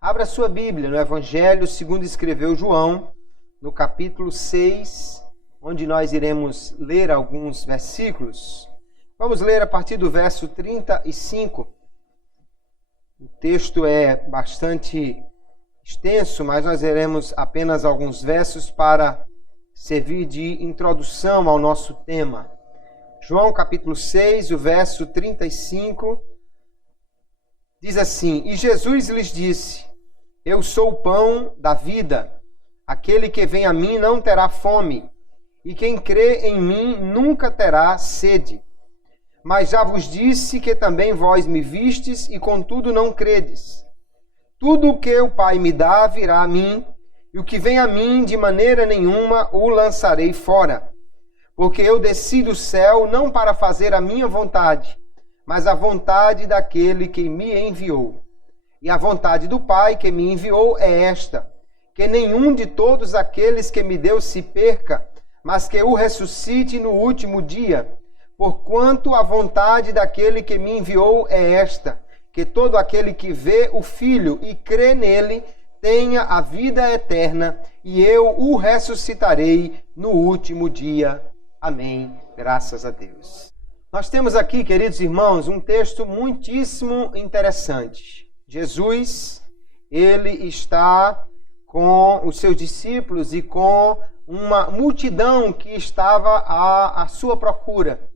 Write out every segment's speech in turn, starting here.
Abra sua Bíblia no Evangelho segundo escreveu João, no capítulo 6, onde nós iremos ler alguns versículos. Vamos ler a partir do verso 35. O texto é bastante extenso, mas nós leremos apenas alguns versos para servir de introdução ao nosso tema. João capítulo 6, o verso 35, diz assim: E Jesus lhes disse: Eu sou o pão da vida. Aquele que vem a mim não terá fome, e quem crê em mim nunca terá sede. Mas já vos disse que também vós me vistes, e contudo não credes. Tudo o que o Pai me dá virá a mim, e o que vem a mim de maneira nenhuma o lançarei fora. Porque eu desci do céu não para fazer a minha vontade, mas a vontade daquele que me enviou. E a vontade do Pai que me enviou é esta: que nenhum de todos aqueles que me deu se perca, mas que o ressuscite no último dia. Porquanto a vontade daquele que me enviou é esta: que todo aquele que vê o Filho e crê nele tenha a vida eterna, e eu o ressuscitarei no último dia. Amém. Graças a Deus. Nós temos aqui, queridos irmãos, um texto muitíssimo interessante. Jesus, ele está com os seus discípulos e com uma multidão que estava à sua procura.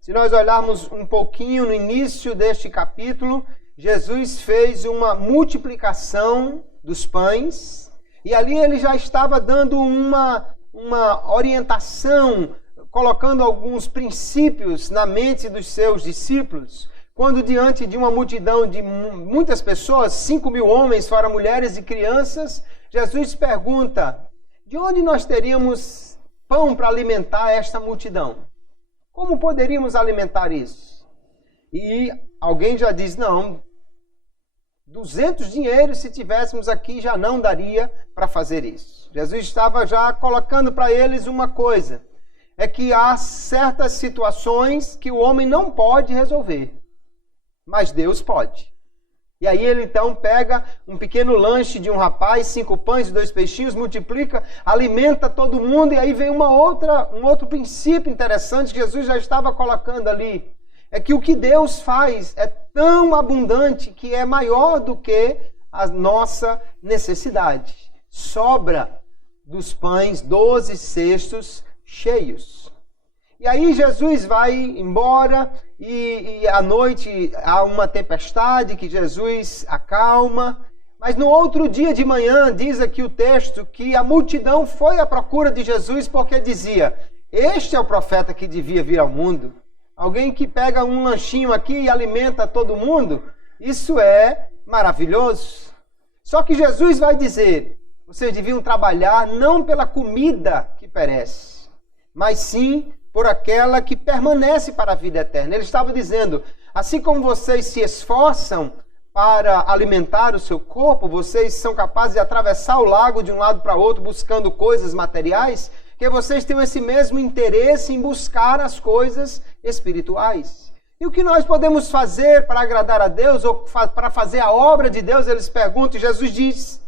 Se nós olharmos um pouquinho no início deste capítulo, Jesus fez uma multiplicação dos pães e ali ele já estava dando uma orientação, colocando alguns princípios na mente dos seus discípulos. Quando diante de uma multidão de muitas pessoas, 5.000 homens, fora mulheres e crianças, Jesus pergunta: de onde nós teríamos pão para alimentar esta multidão? Como poderíamos alimentar isso? E alguém já diz: não, 200 dinheiros se tivéssemos aqui já não daria para fazer isso. Jesus estava já colocando para eles uma coisa: é que há certas situações que o homem não pode resolver, mas Deus pode. E aí ele então pega um pequeno lanche de um rapaz, 5 pães e 2 peixinhos, multiplica, alimenta todo mundo, e aí vem um outro princípio interessante que Jesus já estava colocando ali. É que o que Deus faz é tão abundante que é maior do que a nossa necessidade. Sobra dos pães 12 cestos cheios. E aí Jesus vai embora e à noite há uma tempestade que Jesus acalma. Mas no outro dia de manhã, diz aqui o texto, que a multidão foi à procura de Jesus porque dizia: este é o profeta que devia vir ao mundo. Alguém que pega um lanchinho aqui e alimenta todo mundo. Isso é maravilhoso. Só que Jesus vai dizer: vocês deviam trabalhar não pela comida que perece, mas sim por aquela que permanece para a vida eterna. Ele estava dizendo: assim como vocês se esforçam para alimentar o seu corpo, vocês são capazes de atravessar o lago de um lado para outro buscando coisas materiais, que vocês tenham esse mesmo interesse em buscar as coisas espirituais. E o que nós podemos fazer para agradar a Deus ou para fazer a obra de Deus? Eles perguntam, e Jesus diz: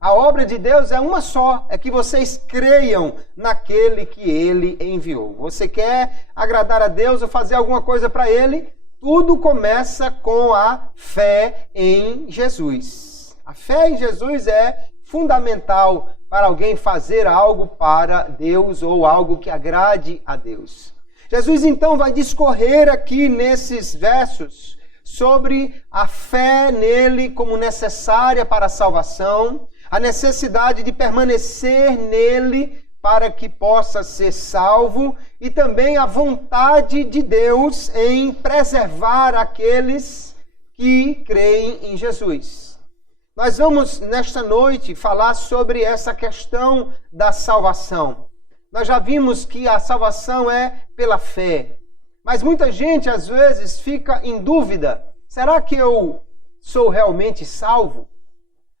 a obra de Deus é uma só, é que vocês creiam naquele que Ele enviou. Você quer agradar a Deus ou fazer alguma coisa para Ele? Tudo começa com a fé em Jesus. A fé em Jesus é fundamental para alguém fazer algo para Deus ou algo que agrade a Deus. Jesus então vai discorrer aqui nesses versos sobre a fé nele como necessária para a salvação, a necessidade de permanecer nele para que possa ser salvo e também a vontade de Deus em preservar aqueles que creem em Jesus. Nós vamos nesta noite falar sobre essa questão da salvação. Nós já vimos que a salvação é pela fé, mas muita gente às vezes fica em dúvida: será que eu sou realmente salvo?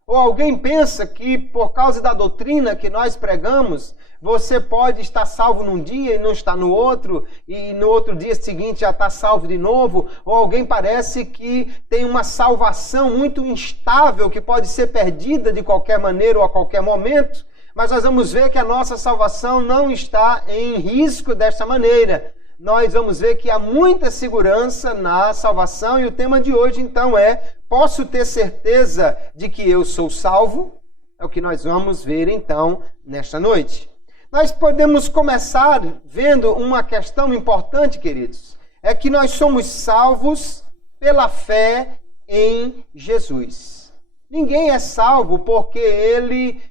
Ou alguém pensa que por causa da doutrina que nós pregamos, você pode estar salvo num dia e não estar no outro, e no outro dia seguinte já está salvo de novo? Ou alguém parece que tem uma salvação muito instável, que pode ser perdida de qualquer maneira ou a qualquer momento? Mas nós vamos ver que a nossa salvação não está em risco desta maneira. Nós vamos ver que há muita segurança na salvação, e o tema de hoje então é: posso ter certeza de que eu sou salvo? É o que nós vamos ver então nesta noite. Nós podemos começar vendo uma questão importante, queridos. É que nós somos salvos pela fé em Jesus. Ninguém é salvo porque ele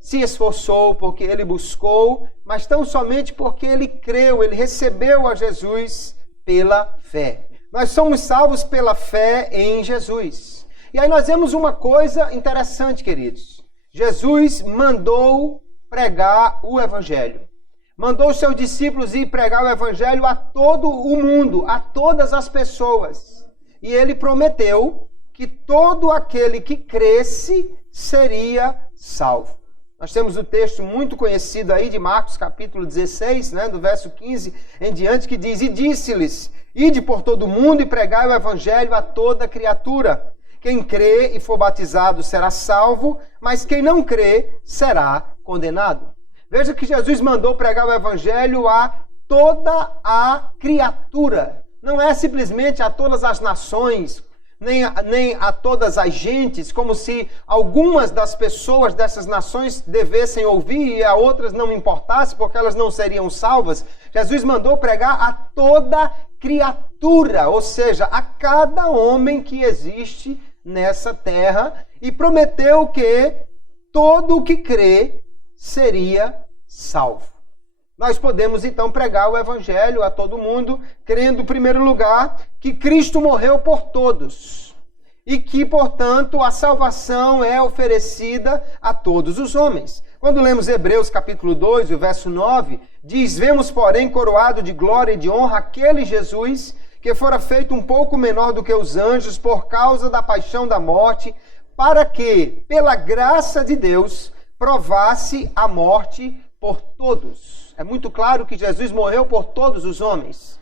se esforçou, porque ele buscou, mas tão somente porque ele creu, ele recebeu a Jesus pela fé. Nós somos salvos pela fé em Jesus. E aí nós vemos uma coisa interessante, queridos. Jesus mandou pregar o Evangelho. Mandou os seus discípulos ir pregar o Evangelho a todo o mundo, a todas as pessoas. E ele prometeu que todo aquele que cresce seria salvo. Nós temos o texto muito conhecido aí de Marcos capítulo 16, do verso 15 em diante, que diz: e disse-lhes, ide por todo o mundo e pregai o Evangelho a toda criatura. Quem crê e for batizado será salvo, mas quem não crê será condenado. Veja que Jesus mandou pregar o Evangelho a toda a criatura. Não é simplesmente a todas as nações, nem a todas as gentes, como se algumas das pessoas dessas nações devessem ouvir e a outras não importasse, porque elas não seriam salvas. Jesus mandou pregar a toda criatura, ou seja, a cada homem que existe nessa terra, e prometeu que todo o que crê seria salvo. Nós podemos então pregar o Evangelho a todo mundo, crendo, em primeiro lugar, que Cristo morreu por todos e que, portanto, a salvação é oferecida a todos os homens. Quando lemos Hebreus capítulo 2, o verso 9, diz: vemos, porém, coroado de glória e de honra aquele Jesus que fora feito um pouco menor do que os anjos por causa da paixão da morte, para que, pela graça de Deus, provasse a morte por todos. É muito claro que Jesus morreu por todos os homens.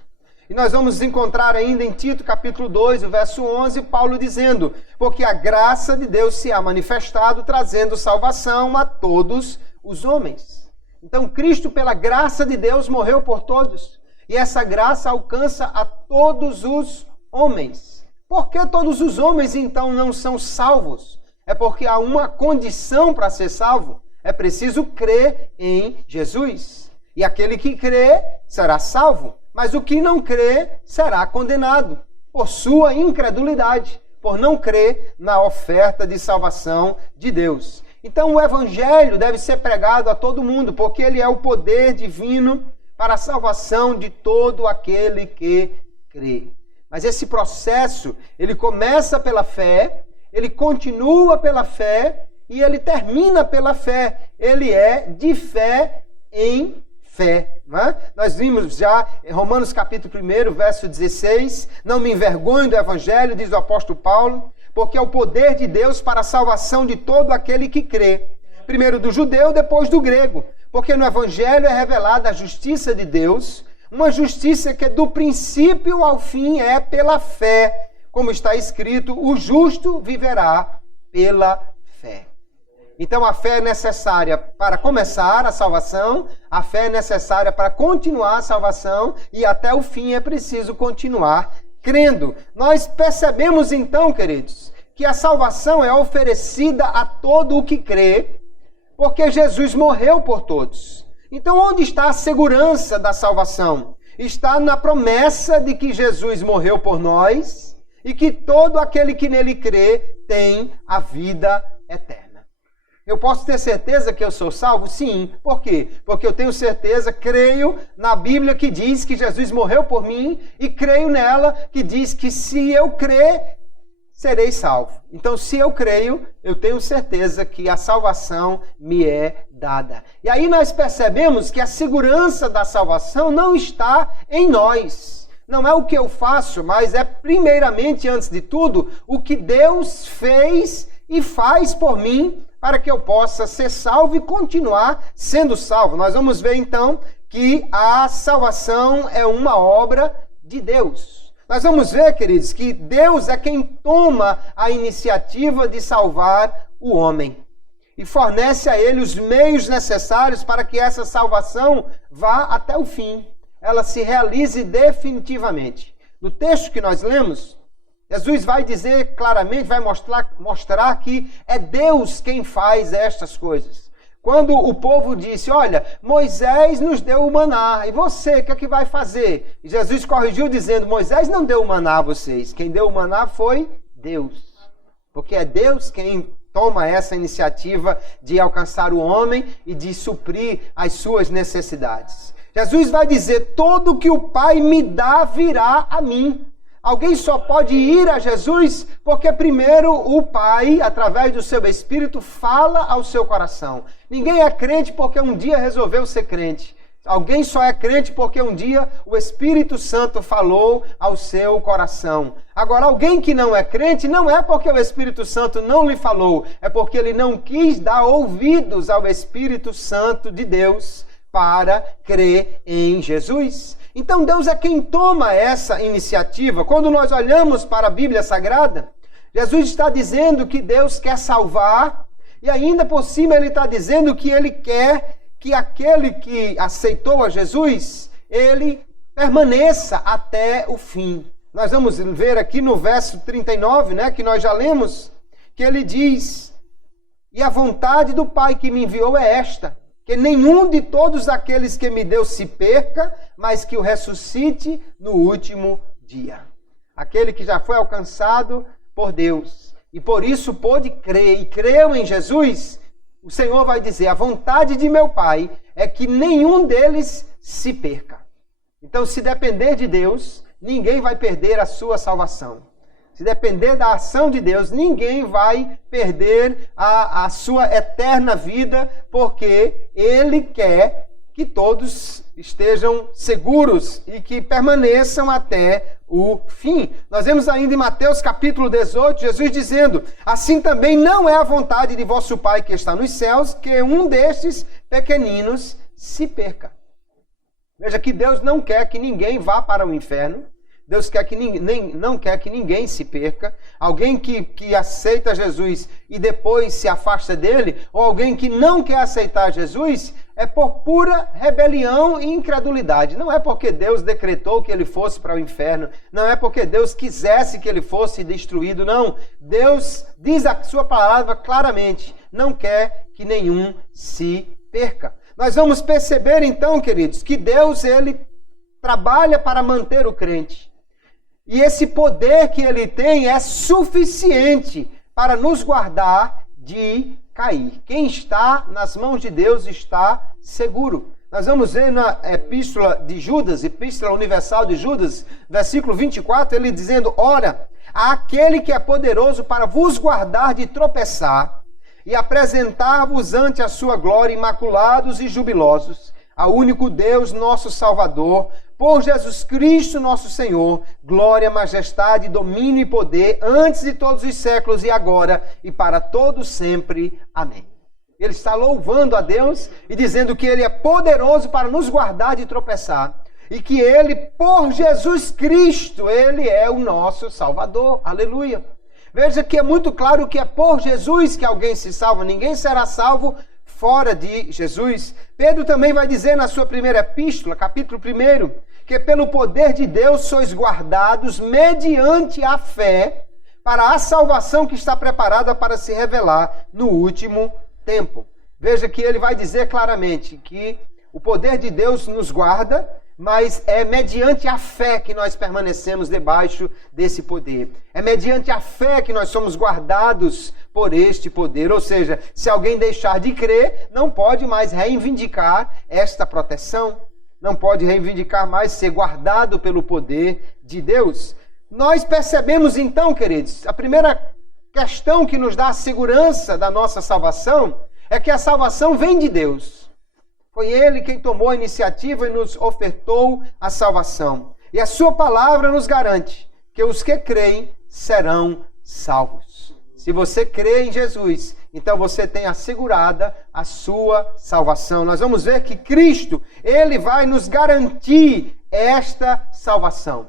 E nós vamos encontrar ainda em Tito capítulo 2, o verso 11, Paulo dizendo: porque a graça de Deus se há manifestado, trazendo salvação a todos os homens. Então Cristo, pela graça de Deus, morreu por todos. E essa graça alcança a todos os homens. Por que todos os homens, então, não são salvos? É porque há uma condição para ser salvo. É preciso crer em Jesus. E aquele que crê será salvo. Mas o que não crê será condenado por sua incredulidade, por não crer na oferta de salvação de Deus. Então o Evangelho deve ser pregado a todo mundo, porque ele é o poder divino para a salvação de todo aquele que crê. Mas esse processo, ele começa pela fé, ele continua pela fé e ele termina pela fé. Ele é de fé em fé. Não é? Nós vimos já em Romanos capítulo 1, verso 16, não me envergonho do Evangelho, diz o apóstolo Paulo, porque é o poder de Deus para a salvação de todo aquele que crê. Primeiro do judeu, depois do grego. Porque no Evangelho é revelada a justiça de Deus, uma justiça que do princípio ao fim é pela fé. Como está escrito, o justo viverá pela fé. Então a fé é necessária para começar a salvação, a fé é necessária para continuar a salvação e até o fim é preciso continuar crendo. Nós percebemos então, queridos, que a salvação é oferecida a todo o que crê, porque Jesus morreu por todos. Então onde está a segurança da salvação? Está na promessa de que Jesus morreu por nós e que todo aquele que nele crê tem a vida eterna. Eu posso ter certeza que eu sou salvo? Sim. Por quê? Porque eu tenho certeza, creio na Bíblia que diz que Jesus morreu por mim e creio nela que diz que se eu crer, serei salvo. Então, se eu creio, eu tenho certeza que a salvação me é dada. E aí nós percebemos que a segurança da salvação não está em nós. Não é o que eu faço, mas é primeiramente, antes de tudo, o que Deus fez e faz por mim para que eu possa ser salvo e continuar sendo salvo. Nós vamos ver então que a salvação é uma obra de Deus. Nós vamos ver, queridos, que Deus é quem toma a iniciativa de salvar o homem e fornece a ele os meios necessários para que essa salvação vá até o fim, ela se realize definitivamente. No texto que nós lemos, Jesus vai dizer claramente, vai mostrar que é Deus quem faz estas coisas. Quando o povo disse, olha, Moisés nos deu o maná, e você, o que é que vai fazer? E Jesus corrigiu dizendo, Moisés não deu o maná a vocês, quem deu o maná foi Deus. Porque é Deus quem toma essa iniciativa de alcançar o homem e de suprir as suas necessidades. Jesus vai dizer, todo que o Pai me dá virá a mim. Alguém só pode ir a Jesus porque primeiro o Pai, através do seu Espírito, fala ao seu coração. Ninguém é crente porque um dia resolveu ser crente. Alguém só é crente porque um dia o Espírito Santo falou ao seu coração. Agora, alguém que não é crente não é porque o Espírito Santo não lhe falou, é porque ele não quis dar ouvidos ao Espírito Santo de Deus para crer em Jesus. Então Deus é quem toma essa iniciativa. Quando nós olhamos para a Bíblia Sagrada, Jesus está dizendo que Deus quer salvar, e ainda por cima ele está dizendo que ele quer que aquele que aceitou a Jesus, ele permaneça até o fim. Nós vamos ver aqui no verso 39, que nós já lemos, que ele diz, e a vontade do Pai que me enviou é esta, que nenhum de todos aqueles que me deu se perca, mas que o ressuscite no último dia. Aquele que já foi alcançado por Deus e por isso pôde crer e creu em Jesus, o Senhor vai dizer, a vontade de meu Pai é que nenhum deles se perca. Então, se depender de Deus, ninguém vai perder a sua salvação. Se depender da ação de Deus, ninguém vai perder a sua eterna vida, porque Ele quer que todos estejam seguros e que permaneçam até o fim. Nós vemos ainda em Mateus capítulo 18, Jesus dizendo, assim também não é a vontade de vosso Pai que está nos céus, que um destes pequeninos se perca. Veja que Deus não quer que ninguém vá para o inferno. Deus não quer que ninguém se perca. Alguém que aceita Jesus e depois se afasta dele, ou alguém que não quer aceitar Jesus, é por pura rebelião e incredulidade. Não é porque Deus decretou que ele fosse para o inferno, não é porque Deus quisesse que ele fosse destruído, não. Deus diz a sua palavra claramente, não quer que nenhum se perca. Nós vamos perceber então, queridos, que Deus ele trabalha para manter o crente. E esse poder que ele tem é suficiente para nos guardar de cair. Quem está nas mãos de Deus está seguro. Nós vamos ver na Epístola de Judas, Epístola Universal de Judas, versículo 24, ele dizendo, ora, aquele que é poderoso para vos guardar de tropeçar e apresentar-vos ante a sua glória imaculados e jubilosos, ao único Deus, nosso Salvador, por Jesus Cristo, nosso Senhor, glória, majestade, domínio e poder, antes de todos os séculos e agora, e para todos sempre. Amém. Ele está louvando a Deus e dizendo que Ele é poderoso para nos guardar de tropeçar. E que Ele, por Jesus Cristo, Ele é o nosso Salvador. Aleluia. Veja que é muito claro que é por Jesus que alguém se salva. Ninguém será salvo fora de Jesus. Pedro também vai dizer na sua primeira epístola, capítulo 1, que pelo poder de Deus sois guardados mediante a fé para a salvação que está preparada para se revelar no último tempo. Veja que ele vai dizer claramente que o poder de Deus nos guarda, mas é mediante a fé que nós permanecemos debaixo desse poder. É mediante a fé que nós somos guardados por este poder. Ou seja, se alguém deixar de crer, não pode mais reivindicar esta proteção. Não pode reivindicar mais ser guardado pelo poder de Deus. Nós percebemos então, queridos, a primeira questão que nos dá a segurança da nossa salvação é que a salvação vem de Deus. Foi Ele quem tomou a iniciativa e nos ofertou a salvação. E a sua palavra nos garante que os que creem serão salvos. Se você crê em Jesus, então você tem assegurada a sua salvação. Nós vamos ver que Cristo, Ele vai nos garantir esta salvação.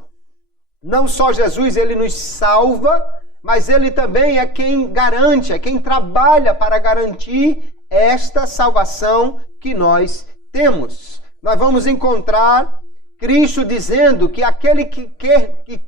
Não só Jesus, Ele nos salva, mas Ele também é quem garante, é quem trabalha para garantir esta salvação que nós temos. Nós vamos encontrar Cristo dizendo que aquele que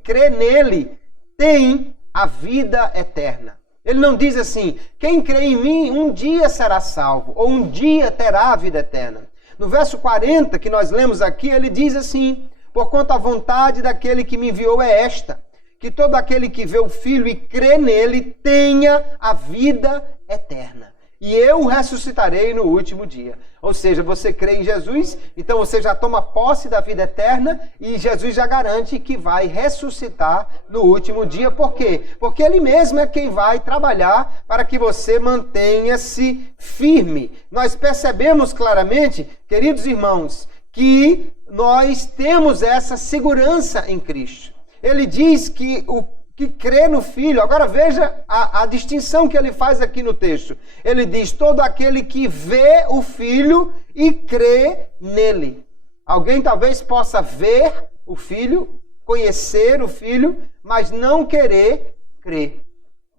crê nele tem a vida eterna. Ele não diz assim, quem crê em mim um dia será salvo, ou um dia terá a vida eterna. No verso 40 que nós lemos aqui, ele diz assim, porquanto a vontade daquele que me enviou é esta, que todo aquele que vê o Filho e crê nele tenha a vida eterna. E eu o ressuscitarei no último dia. Ou seja, você crê em Jesus, então você já toma posse da vida eterna e Jesus já garante que vai ressuscitar no último dia. Por quê? Porque Ele mesmo é quem vai trabalhar para que você mantenha-se firme. Nós percebemos claramente, queridos irmãos, que nós temos essa segurança em Cristo. Ele diz que o que crê no Filho, agora veja a distinção que ele faz aqui no texto. Ele diz, todo aquele que vê o Filho e crê nele. Alguém talvez possa ver o Filho, conhecer o Filho, mas não querer crer.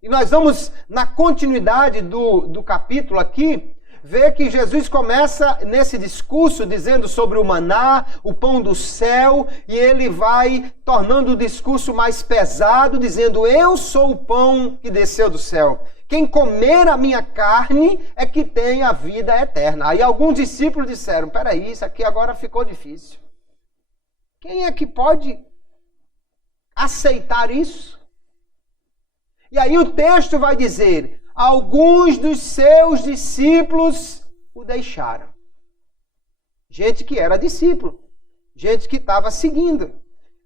E nós vamos, na continuidade do capítulo aqui, ver que Jesus começa nesse discurso dizendo sobre o maná, o pão do céu, e ele vai tornando o discurso mais pesado, dizendo, eu sou o pão que desceu do céu. Quem comer a minha carne é que tem a vida eterna. Aí alguns discípulos disseram, peraí, isso aqui agora ficou difícil. Quem é que pode aceitar isso? E aí o texto vai dizer, alguns dos seus discípulos o deixaram. Gente que era discípulo, gente que estava seguindo,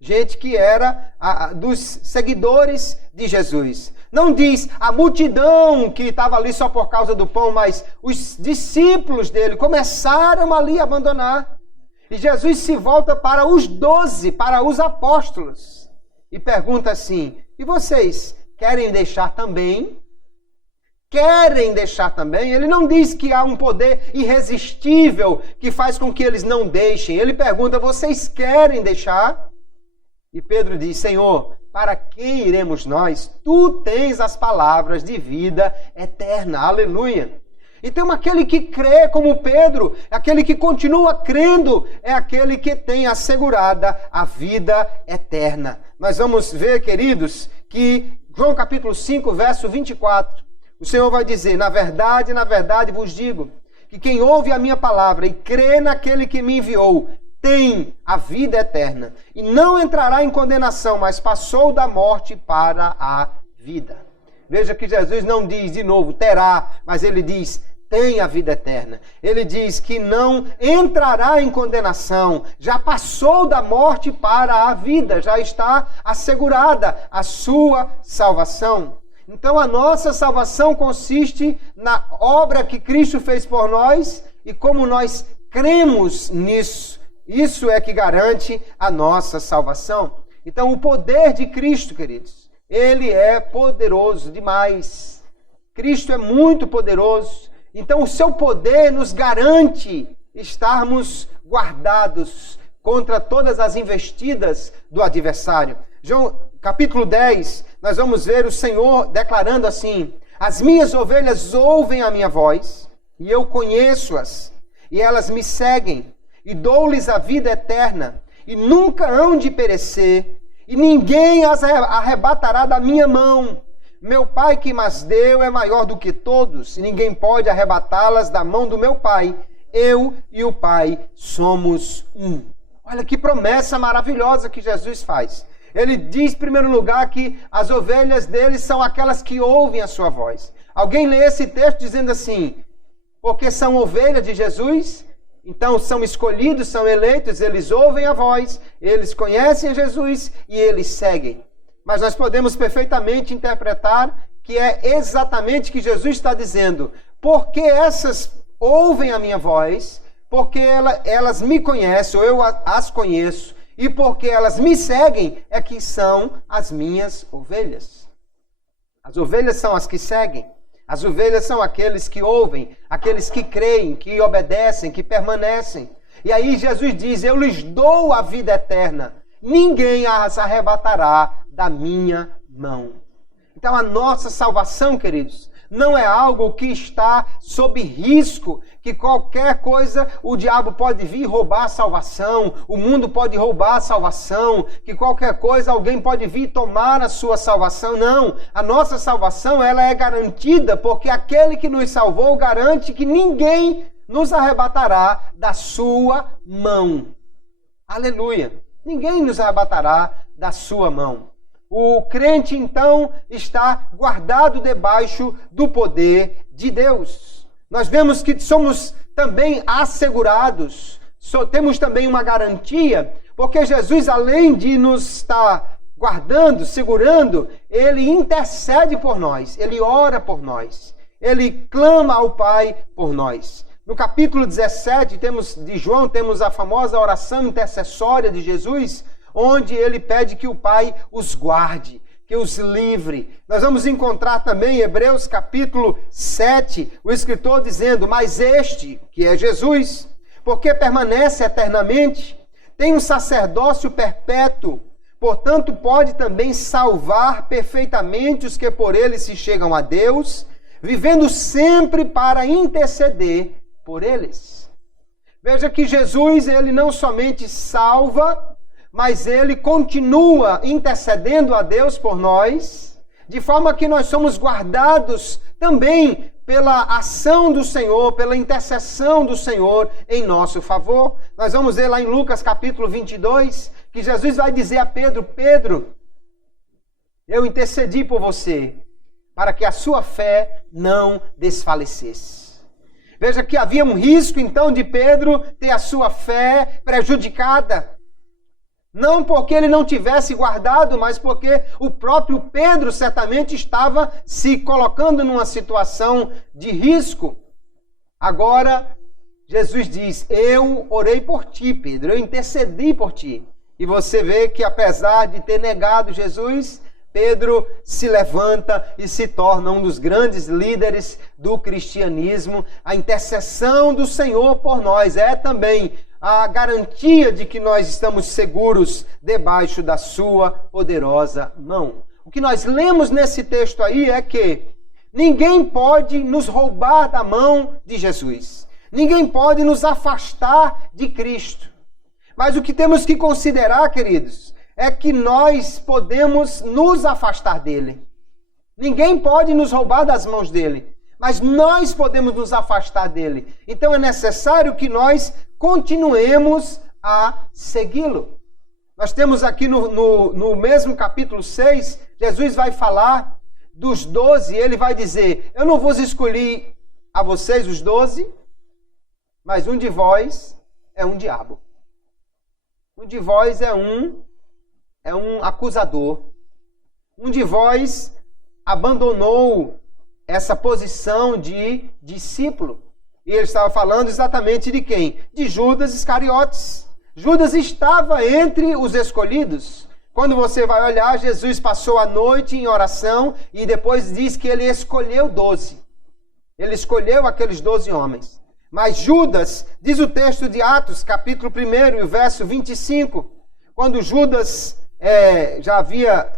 gente que era dos seguidores de Jesus. Não diz a multidão que estava ali só por causa do pão, mas os discípulos dele começaram ali a abandonar. E Jesus se volta para os 12, para os apóstolos, e pergunta assim, e vocês querem deixar também? Querem deixar também? Ele não diz que há um poder irresistível que faz com que eles não deixem. Ele pergunta, vocês querem deixar? E Pedro diz, Senhor, para quem iremos nós? Tu tens as palavras de vida eterna. Aleluia. Então aquele que crê como Pedro, aquele que continua crendo, é aquele que tem assegurada a vida eterna. Nós vamos ver, queridos, que João capítulo 5, verso 24, o Senhor vai dizer, na verdade vos digo, que quem ouve a minha palavra e crê naquele que me enviou, tem a vida eterna, e não entrará em condenação, mas passou da morte para a vida. Veja que Jesus não diz de novo, terá, mas ele diz, tem a vida eterna. Ele diz que não entrará em condenação, já passou da morte para a vida, já está assegurada a sua salvação. Então a nossa salvação consiste na obra que Cristo fez por nós e como nós cremos nisso. Isso é que garante a nossa salvação. Então o poder de Cristo, queridos, ele é poderoso demais. Cristo é muito poderoso. Então o seu poder nos garante estarmos guardados contra todas as investidas do adversário. João capítulo 10, nós vamos ver o Senhor declarando assim, as minhas ovelhas ouvem a minha voz, e eu conheço-as, e elas me seguem, e dou-lhes a vida eterna, e nunca hão de perecer, e ninguém as arrebatará da minha mão. Meu Pai que mas deu é maior do que todos, e ninguém pode arrebatá-las da mão do meu Pai. Eu e o Pai somos um. Olha que promessa maravilhosa que Jesus faz. Ele diz, em primeiro lugar, que as ovelhas dele são aquelas que ouvem a sua voz. Alguém lê esse texto dizendo assim, porque são ovelhas de Jesus, então são escolhidos, são eleitos, eles ouvem a voz, eles conhecem Jesus e eles seguem. Mas nós podemos perfeitamente interpretar que é exatamente o que Jesus está dizendo. Porque essas ouvem a minha voz, porque elas me conhecem, ou eu as conheço, e porque elas me seguem, é que são as minhas ovelhas. As ovelhas são as que seguem. As ovelhas são aqueles que ouvem, aqueles que creem, que obedecem, que permanecem. E aí Jesus diz, eu lhes dou a vida eterna. Ninguém as arrebatará da minha mão. Então a nossa salvação, queridos, não é algo que está sob risco, que qualquer coisa o diabo pode vir roubar a salvação, o mundo pode roubar a salvação, que qualquer coisa alguém pode vir tomar a sua salvação. Não, a nossa salvação ela é garantida porque aquele que nos salvou garante que ninguém nos arrebatará da sua mão. Aleluia! Ninguém nos arrebatará da sua mão. O crente, então, está guardado debaixo do poder de Deus. Nós vemos que somos também assegurados, temos também uma garantia, porque Jesus, além de nos estar guardando, segurando, ele intercede por nós, ele ora por nós, ele clama ao Pai por nós. No capítulo 17 de João, temos a famosa oração intercessória de Jesus, onde ele pede que o Pai os guarde, que os livre. Nós vamos encontrar também em Hebreus capítulo 7, o escritor dizendo, mas este, que é Jesus, porque permanece eternamente, tem um sacerdócio perpétuo, portanto pode também salvar perfeitamente os que por ele se chegam a Deus, vivendo sempre para interceder por eles. Veja que Jesus, ele não somente salva, mas ele continua intercedendo a Deus por nós, de forma que nós somos guardados também pela ação do Senhor, pela intercessão do Senhor em nosso favor. Nós vamos ver lá em Lucas capítulo 22, que Jesus vai dizer a Pedro, Pedro, eu intercedi por você, para que a sua fé não desfalecesse. Veja que havia um risco então de Pedro ter a sua fé prejudicada. Não porque ele não tivesse guardado, mas porque o próprio Pedro certamente estava se colocando numa situação de risco. Agora, Jesus diz, eu orei por ti, Pedro, eu intercedi por ti. E você vê que apesar de ter negado Jesus, Pedro se levanta e se torna um dos grandes líderes do cristianismo. A intercessão do Senhor por nós é também a garantia de que nós estamos seguros debaixo da sua poderosa mão. O que nós lemos nesse texto aí é que ninguém pode nos roubar da mão de Jesus. Ninguém pode nos afastar de Cristo. Mas o que temos que considerar, queridos, é que nós podemos nos afastar dele. Ninguém pode nos roubar das mãos dele, mas nós podemos nos afastar dele. Então é necessário que nós continuemos a segui-lo. Nós temos aqui no mesmo capítulo 6, Jesus vai falar dos 12, ele vai dizer, eu não vos escolhi a vocês os 12, mas um de vós é um diabo. Um de vós é um acusador. Um de vós abandonou essa posição de discípulo. E ele estava falando exatamente de quem? De Judas Iscariotes. Judas estava entre os escolhidos. Quando você vai olhar, Jesus passou a noite em oração e depois diz que ele escolheu 12. Ele escolheu aqueles 12 homens. Mas Judas, diz o texto de Atos, capítulo 1, e o verso 25, quando Judas já havia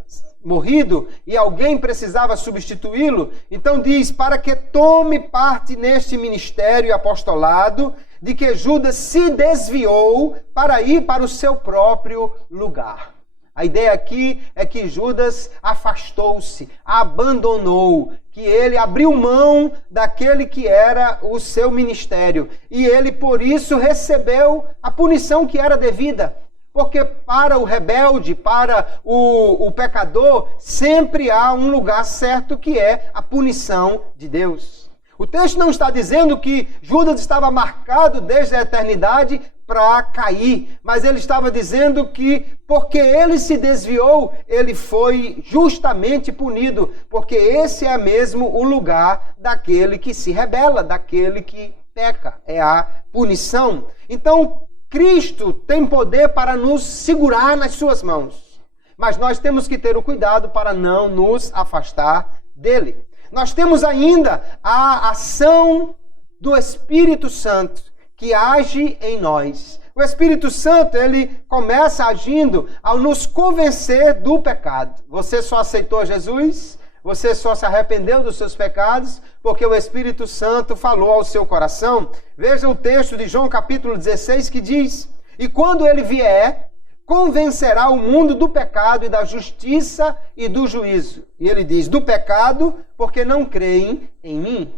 morrido e alguém precisava substituí-lo, então diz, para que tome parte neste ministério e apostolado, de que Judas se desviou para ir para o seu próprio lugar. A ideia aqui é que Judas afastou-se, abandonou, que ele abriu mão daquele que era o seu ministério. E ele, por isso, recebeu a punição que era devida. Porque para o rebelde, para o pecador, sempre há um lugar certo que é a punição de Deus. O texto não está dizendo que Judas estava marcado desde a eternidade para cair, mas ele estava dizendo que porque ele se desviou, ele foi justamente punido, porque esse é mesmo o lugar daquele que se rebela, daquele que peca, é a punição. Então, Cristo tem poder para nos segurar nas suas mãos, mas nós temos que ter o cuidado para não nos afastar dele. Nós temos ainda a ação do Espírito Santo que age em nós. O Espírito Santo, ele começa agindo ao nos convencer do pecado. Você só aceitou Jesus? Você só se arrependeu dos seus pecados porque o Espírito Santo falou ao seu coração? Veja o texto de João capítulo 16 que diz: e quando ele vier, convencerá o mundo do pecado e da justiça e do juízo. E ele diz, do pecado, porque não creem em mim.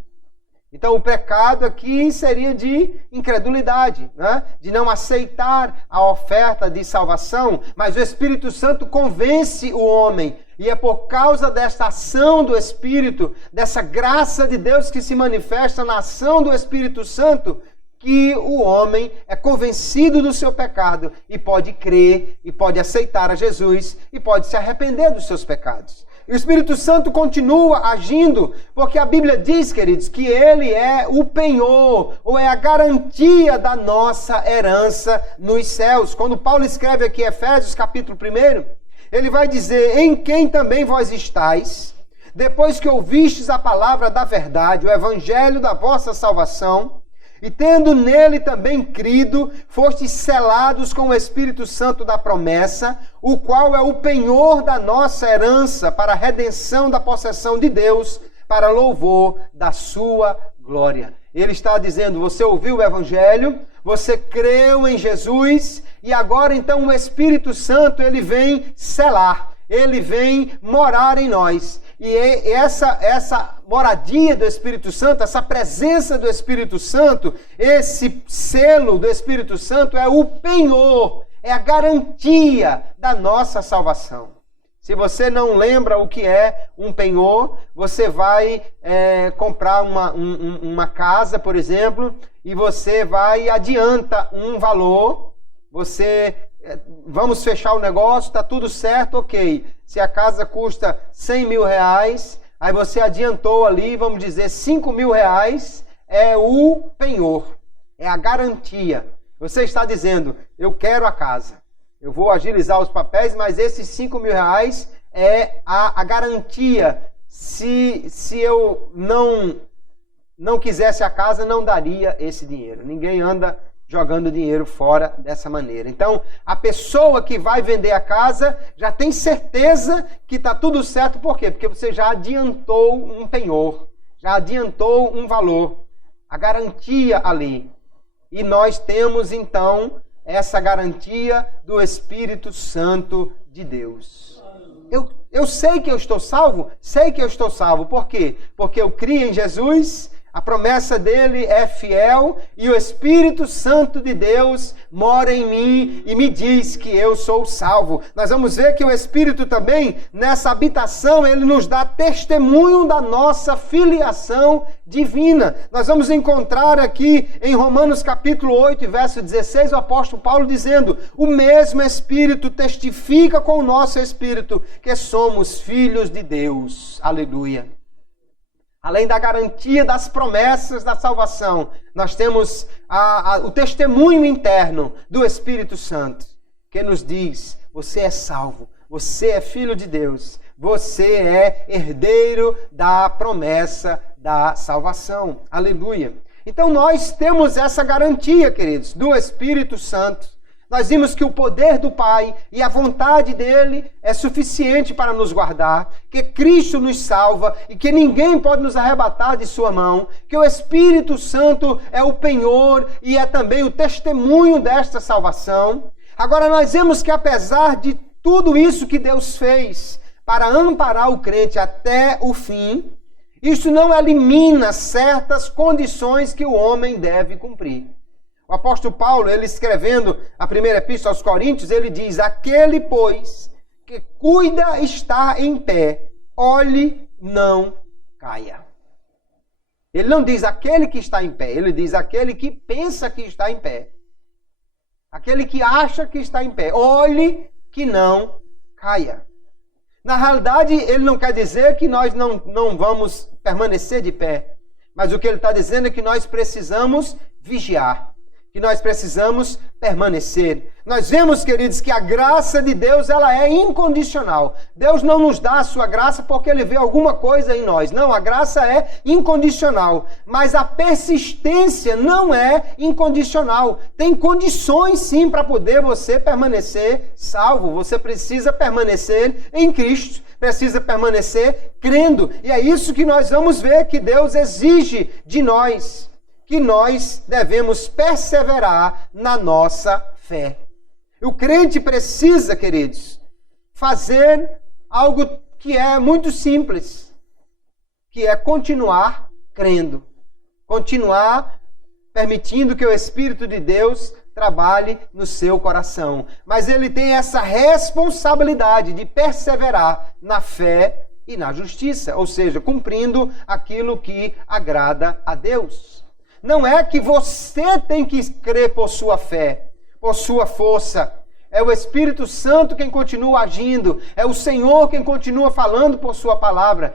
Então o pecado aqui seria de incredulidade, né? De não aceitar a oferta de salvação, mas o Espírito Santo convence o homem. E é por causa desta ação do Espírito, dessa graça de Deus que se manifesta na ação do Espírito Santo, que o homem é convencido do seu pecado e pode crer, e pode aceitar a Jesus, e pode se arrepender dos seus pecados. E o Espírito Santo continua agindo, porque a Bíblia diz, queridos, que ele é o penhor, ou é a garantia da nossa herança nos céus. Quando Paulo escreve aqui Efésios capítulo 1, ele vai dizer, em quem também vós estáis, depois que ouvistes a palavra da verdade, o evangelho da vossa salvação, e tendo nele também crido, fostes selados com o Espírito Santo da promessa, o qual é o penhor da nossa herança para a redenção da possessão de Deus, para louvor da sua glória. Ele está dizendo, você ouviu o Evangelho, você creu em Jesus, e agora então o Espírito Santo ele vem selar, ele vem morar em nós. E essa moradia do Espírito Santo, essa presença do Espírito Santo, esse selo do Espírito Santo é o penhor, é a garantia da nossa salvação. Se você não lembra o que é um penhor, você vai comprar uma casa, por exemplo, e você vai e adianta um valor, vamos fechar o negócio, está tudo certo, ok. Se a casa custa 100 mil reais, aí você adiantou ali, vamos dizer, 5 mil reais, é o penhor, é a garantia. Você está dizendo, eu quero a casa, eu vou agilizar os papéis, mas esses 5 mil reais é a garantia. Se eu não quisesse a casa, não daria esse dinheiro. Ninguém anda jogando dinheiro fora dessa maneira. Então, a pessoa que vai vender a casa já tem certeza que está tudo certo. Por quê? Porque você já adiantou um penhor, já adiantou um valor, a garantia ali. E nós temos, então, essa garantia do Espírito Santo de Deus. Eu sei que eu estou salvo? Sei que eu estou salvo. Por quê? Porque eu criei em Jesus, a promessa dele é fiel e o Espírito Santo de Deus mora em mim e me diz que eu sou salvo. Nós vamos ver que o Espírito também, nessa habitação, ele nos dá testemunho da nossa filiação divina. Nós vamos encontrar aqui em Romanos capítulo 8, verso 16, o apóstolo Paulo dizendo, o mesmo Espírito testifica com o nosso Espírito que somos filhos de Deus. Aleluia. Além da garantia das promessas da salvação, nós temos o testemunho interno do Espírito Santo, que nos diz, você é salvo, você é filho de Deus, você é herdeiro da promessa da salvação. Aleluia. Então nós temos essa garantia, queridos, do Espírito Santo. Nós vimos que o poder do Pai e a vontade dele é suficiente para nos guardar, que Cristo nos salva e que ninguém pode nos arrebatar de sua mão, que o Espírito Santo é o penhor e é também o testemunho desta salvação. Agora nós vemos que apesar de tudo isso que Deus fez para amparar o crente até o fim, isso não elimina certas condições que o homem deve cumprir. O apóstolo Paulo, ele escrevendo a primeira epístola aos Coríntios, ele diz, aquele, pois, que cuida estar em pé, olhe, não caia. Ele não diz aquele que está em pé, ele diz aquele que pensa que está em pé. Aquele que acha que está em pé, olhe que não caia. Na realidade, ele não quer dizer que nós não vamos permanecer de pé, mas o que ele está dizendo é que nós precisamos vigiar. que nós precisamos permanecer. Nós vemos, queridos, que a graça de Deus, ela é incondicional. Deus não nos dá a sua graça porque Ele vê alguma coisa em nós. Não, a graça é incondicional. Mas a persistência não é incondicional. Tem condições, sim, para poder você permanecer salvo. Você precisa permanecer em Cristo. Precisa permanecer crendo. E é isso que nós vamos ver que Deus exige de nós. Que nós devemos perseverar na nossa fé. O crente precisa, queridos, fazer algo que é muito simples, que é continuar crendo, continuar permitindo que o Espírito de Deus trabalhe no seu coração. Mas ele tem essa responsabilidade de perseverar na fé e na justiça, ou seja, cumprindo aquilo que agrada a Deus. Não é que você tem que crer por sua fé, por sua força. É o Espírito Santo quem continua agindo. É o Senhor quem continua falando por sua palavra.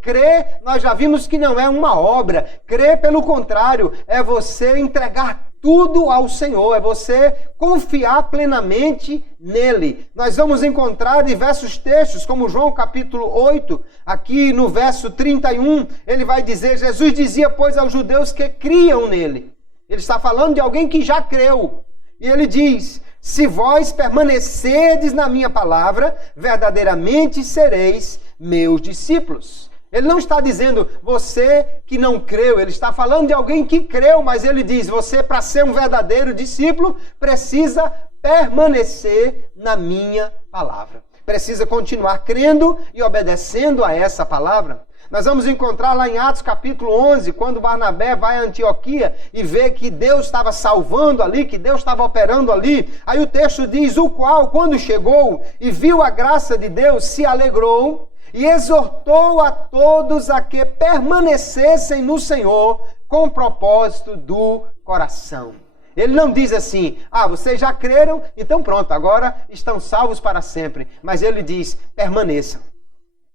Crer, nós já vimos que não é uma obra. Crer, pelo contrário, é você entregar tudo ao Senhor. É você confiar plenamente nele. Nós vamos encontrar diversos textos, como João capítulo 8, aqui no verso 31, ele vai dizer, Jesus dizia, pois, aos judeus que criam nele. Ele está falando de alguém que já creu. E ele diz, se vós permanecerdes na minha palavra, verdadeiramente sereis meus discípulos. Ele não está dizendo você que não creu, ele está falando de alguém que creu, mas ele diz, você para ser um verdadeiro discípulo, precisa permanecer na minha palavra. Precisa continuar crendo e obedecendo a essa palavra. Nós vamos encontrar lá em Atos capítulo 11, quando Barnabé vai a Antioquia e vê que Deus estava salvando ali, que Deus estava operando ali. Aí o texto diz, o qual, quando chegou e viu a graça de Deus, se alegrou e exortou a todos a que permanecessem no Senhor com o propósito do coração. Ele não diz assim, vocês já creram, então pronto, agora estão salvos para sempre. Mas ele diz, permaneçam.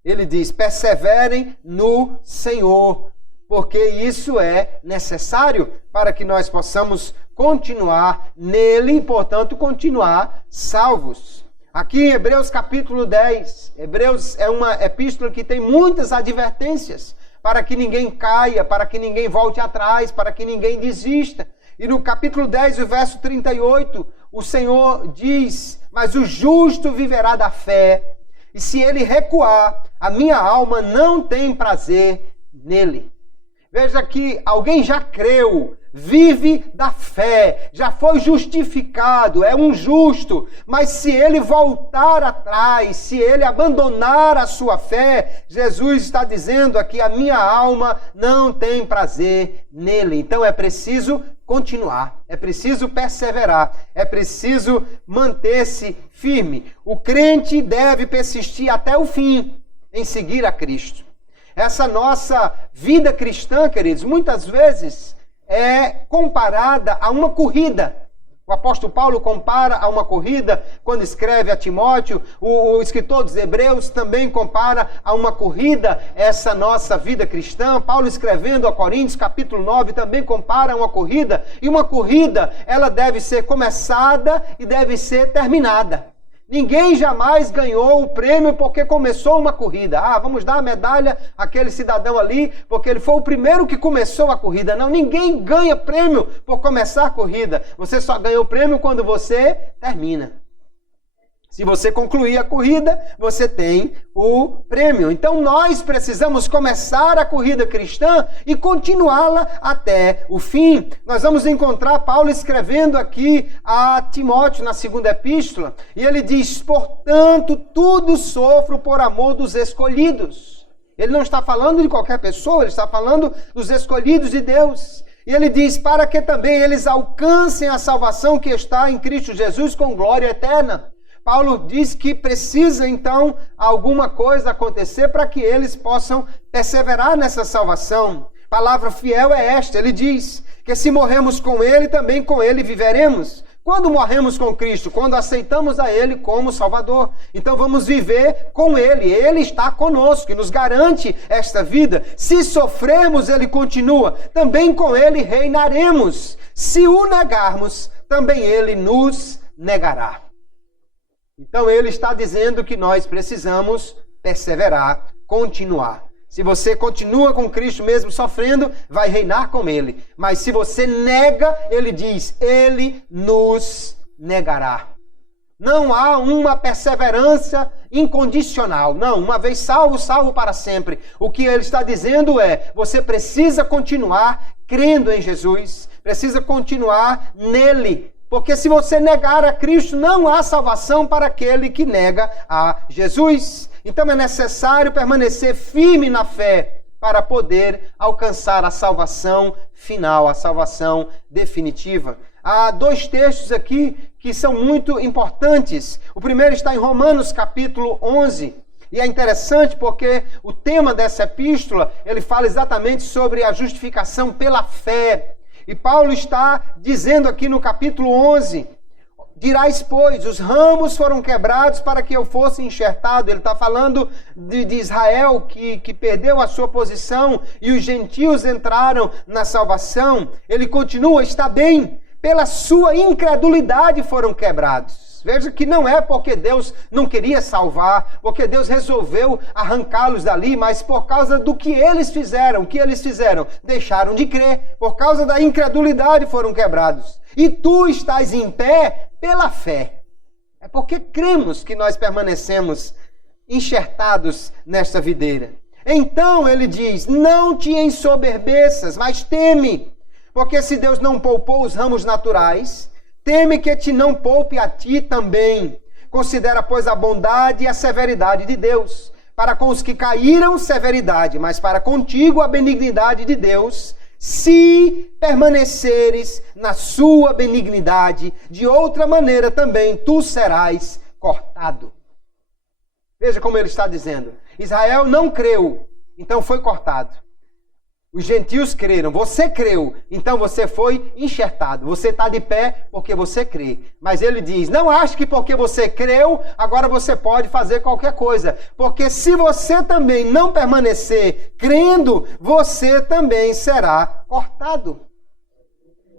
Ele diz, perseverem no Senhor, porque isso é necessário para que nós possamos continuar nele e, portanto, continuar salvos. Aqui em Hebreus capítulo 10, Hebreus é uma epístola que tem muitas advertências para que ninguém caia, para que ninguém volte atrás, para que ninguém desista. E no capítulo 10, o verso 38, o Senhor diz, mas o justo viverá da fé, e se ele recuar, a minha alma não tem prazer nele. Veja que alguém já creu, vive da fé, já foi justificado, é um justo. Mas se ele voltar atrás, se ele abandonar a sua fé, Jesus está dizendo aqui, a minha alma não tem prazer nele. Então é preciso continuar, é preciso perseverar, é preciso manter-se firme. O crente deve persistir até o fim em seguir a Cristo. Essa nossa vida cristã, queridos, muitas vezes é comparada a uma corrida. O apóstolo Paulo compara a uma corrida quando escreve a Timóteo. O escritor dos Hebreus também compara a uma corrida essa nossa vida cristã. Paulo escrevendo a Coríntios, capítulo 9, também compara uma corrida. E uma corrida, ela deve ser começada e deve ser terminada. Ninguém jamais ganhou o prêmio porque começou uma corrida. Vamos dar a medalha àquele cidadão ali porque ele foi o primeiro que começou a corrida. Não, ninguém ganha prêmio por começar a corrida. Você só ganha o prêmio quando você termina. Se você concluir a corrida, você tem o prêmio. Então nós precisamos começar a corrida cristã e continuá-la até o fim. Nós vamos encontrar Paulo escrevendo aqui a Timóteo na segunda epístola. E ele diz, portanto, tudo sofro por amor dos escolhidos. Ele não está falando de qualquer pessoa, ele está falando dos escolhidos de Deus. E ele diz, para que também eles alcancem a salvação que está em Cristo Jesus com glória eterna. Paulo diz que precisa, então, alguma coisa acontecer para que eles possam perseverar nessa salvação. Palavra fiel é esta, ele diz que se morremos com ele, também com ele viveremos. Quando morremos com Cristo? Quando aceitamos a ele como Salvador. Então vamos viver com ele, ele está conosco e nos garante esta vida. Se sofrermos, ele continua, também com ele reinaremos. Se o negarmos, também ele nos negará. Então ele está dizendo que nós precisamos perseverar, continuar. Se você continua com Cristo mesmo sofrendo, vai reinar com Ele. Mas se você nega, Ele diz, Ele nos negará. Não há uma perseverança incondicional. Não, uma vez salvo, salvo para sempre. O que Ele está dizendo é, você precisa continuar crendo em Jesus, precisa continuar nele. Porque se você negar a Cristo, não há salvação para aquele que nega a Jesus. Então é necessário permanecer firme na fé para poder alcançar a salvação final, a salvação definitiva. Há 2 textos aqui que são muito importantes. O primeiro está em Romanos capítulo 11. E é interessante porque o tema dessa epístola, ele fala exatamente sobre a justificação pela fé. E Paulo está dizendo aqui no capítulo 11, dirás, pois, os ramos foram quebrados para que eu fosse enxertado. Ele está falando de Israel que perdeu a sua posição e os gentios entraram na salvação. Ele continua, está bem, pela sua incredulidade foram quebrados. Veja que não é porque Deus não queria salvar, porque Deus resolveu arrancá-los dali, mas por causa do que eles fizeram. O que eles fizeram? Deixaram de crer. Por causa da incredulidade foram quebrados. E tu estás em pé pela fé. É porque cremos que nós permanecemos enxertados nesta videira. Então ele diz, não te ensoberbeças, mas teme. Porque se Deus não poupou os ramos naturais, teme que te não poupe a ti também. Considera, pois, a bondade e a severidade de Deus. Para com os que caíram, severidade, mas para contigo a benignidade de Deus, se permaneceres na sua benignidade, de outra maneira também tu serás cortado. Veja como ele está dizendo. Israel não creu, então foi cortado. Os gentios creram, você creu, então você foi enxertado. Você está de pé porque você crê. Mas ele diz, não ache que porque você creu, agora você pode fazer qualquer coisa. Porque se você também não permanecer crendo, você também será cortado.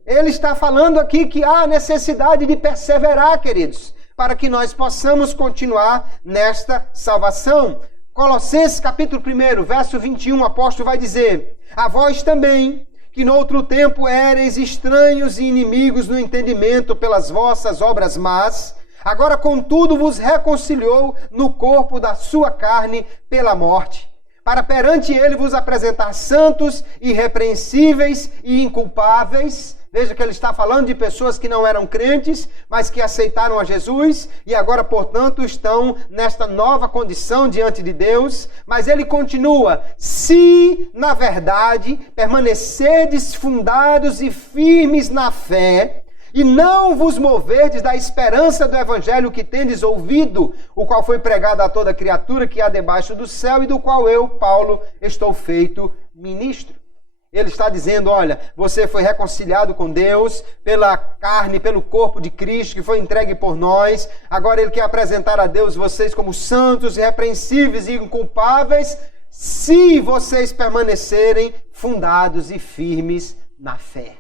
Ele está falando aqui que há necessidade de perseverar, queridos, para que nós possamos continuar nesta salvação. Colossenses capítulo 1, verso 21, o apóstolo vai dizer, a vós também, que no outro tempo éreis estranhos e inimigos no entendimento pelas vossas obras más, agora contudo vos reconciliou no corpo da sua carne pela morte, para perante ele vos apresentar santos, irrepreensíveis e inculpáveis. Veja que ele está falando de pessoas que não eram crentes, mas que aceitaram a Jesus e agora, portanto, estão nesta nova condição diante de Deus. Mas ele continua, se, na verdade, permanecerdes fundados e firmes na fé, e não vos moverdes da esperança do evangelho que tendes ouvido, o qual foi pregado a toda criatura que há debaixo do céu e do qual eu, Paulo, estou feito ministro. Ele está dizendo, olha, você foi reconciliado com Deus pela carne, pelo corpo de Cristo que foi entregue por nós. Agora ele quer apresentar a Deus vocês como santos, irrepreensíveis e inculpáveis, se vocês permanecerem fundados e firmes na fé.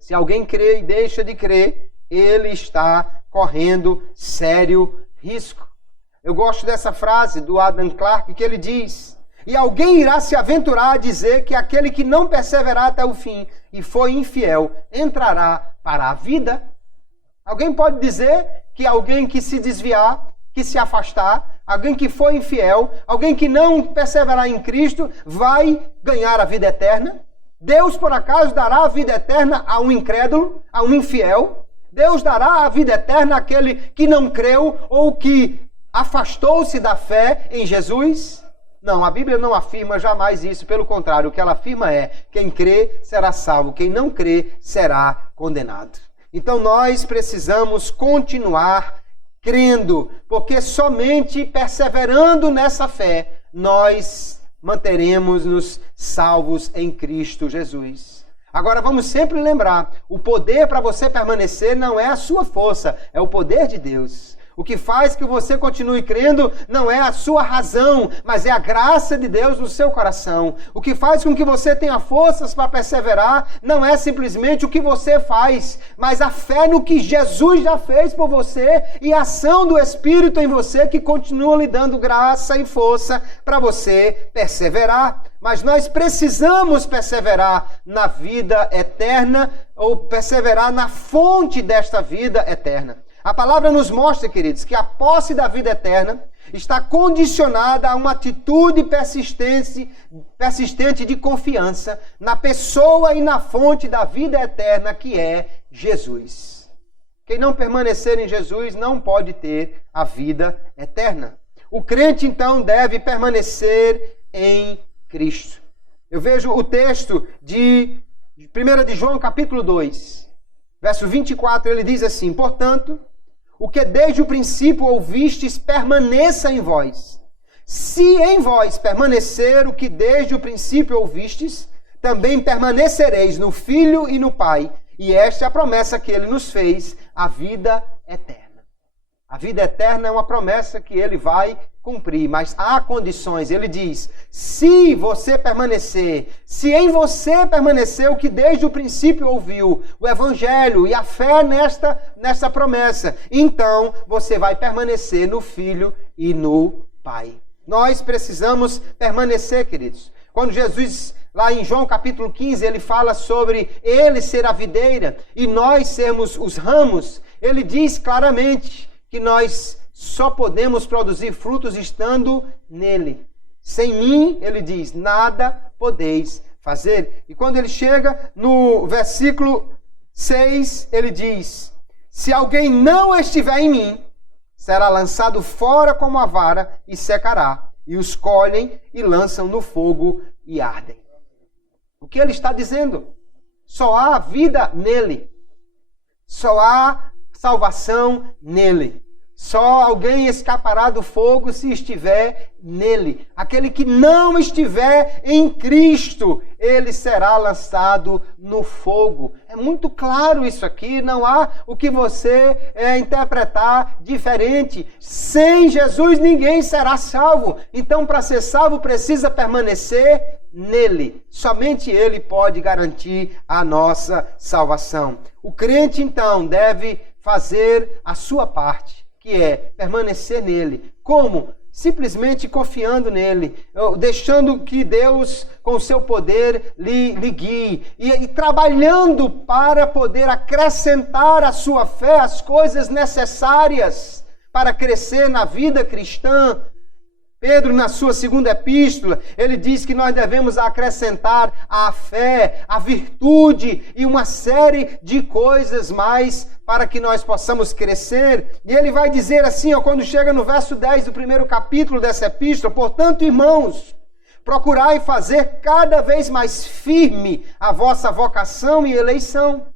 Se alguém crê e deixa de crer, ele está correndo sério risco. Eu gosto dessa frase do Adam Clarke que ele diz, e alguém irá se aventurar a dizer que aquele que não perseverar até o fim e foi infiel, entrará para a vida? Alguém pode dizer que alguém que se desviar, que se afastar, alguém que foi infiel, alguém que não perseverar em Cristo, vai ganhar a vida eterna? Deus, por acaso, dará a vida eterna a um incrédulo, a um infiel? Deus dará a vida eterna àquele que não creu ou que afastou-se da fé em Jesus? Não, a Bíblia não afirma jamais isso. Pelo contrário, o que ela afirma é, quem crê será salvo, quem não crê será condenado. Então nós precisamos continuar crendo, porque somente perseverando nessa fé, nós manteremos-nos salvos em Cristo Jesus. Agora vamos sempre lembrar, o poder para você permanecer não é a sua força, é o poder de Deus. O que faz que você continue crendo não é a sua razão, mas é a graça de Deus no seu coração. O que faz com que você tenha forças para perseverar não é simplesmente o que você faz, mas a fé no que Jesus já fez por você e a ação do Espírito em você que continua lhe dando graça e força para você perseverar. Mas nós precisamos perseverar na vida eterna ou perseverar na fonte desta vida eterna. A palavra nos mostra, queridos, que a posse da vida eterna está condicionada a uma atitude persistente de confiança na pessoa e na fonte da vida eterna, que é Jesus. Quem não permanecer em Jesus não pode ter a vida eterna. O crente, então, deve permanecer em Cristo. Eu vejo o texto de 1 de João, capítulo 2, verso 24, ele diz assim: portanto, o que desde o princípio ouvistes permaneça em vós. Se em vós permanecer o que desde o princípio ouvistes, também permanecereis no Filho e no Pai. E esta é a promessa que ele nos fez, a vida eterna. A vida eterna é uma promessa que ele vai cumprir, mas há condições. Ele diz: se você permanecer, se em você permanecer o que desde o princípio ouviu, o Evangelho e a fé nesta promessa, então você vai permanecer no Filho e no Pai. Nós precisamos permanecer, queridos. Quando Jesus, lá em João capítulo 15, ele fala sobre ele ser a videira e nós sermos os ramos, ele diz claramente que nós só podemos produzir frutos estando nele. Sem mim, ele diz, nada podeis fazer. E quando ele chega no versículo 6, ele diz: se alguém não estiver em mim, será lançado fora como a vara e secará. E os colhem e lançam no fogo e ardem. O que ele está dizendo? Só há vida nele. Só há salvação nele. Só alguém escapará do fogo se estiver nele. Aquele que não estiver em Cristo, ele será lançado no fogo. É muito claro isso aqui, não há o que você interpretar diferente. Sem Jesus ninguém será salvo. Então, para ser salvo, precisa permanecer nele. Somente ele pode garantir a nossa salvação. O crente, então, deve fazer a sua parte, que é permanecer nele. Como? Simplesmente confiando nele, deixando que Deus, com o seu poder, lhe guie. E trabalhando para poder acrescentar à sua fé as coisas necessárias para crescer na vida cristã. Pedro, na sua segunda epístola, ele diz que nós devemos acrescentar a fé, a virtude e uma série de coisas mais para que nós possamos crescer. E ele vai dizer assim, quando chega no verso 10 do primeiro capítulo dessa epístola: portanto, irmãos, procurai fazer cada vez mais firme a vossa vocação e eleição,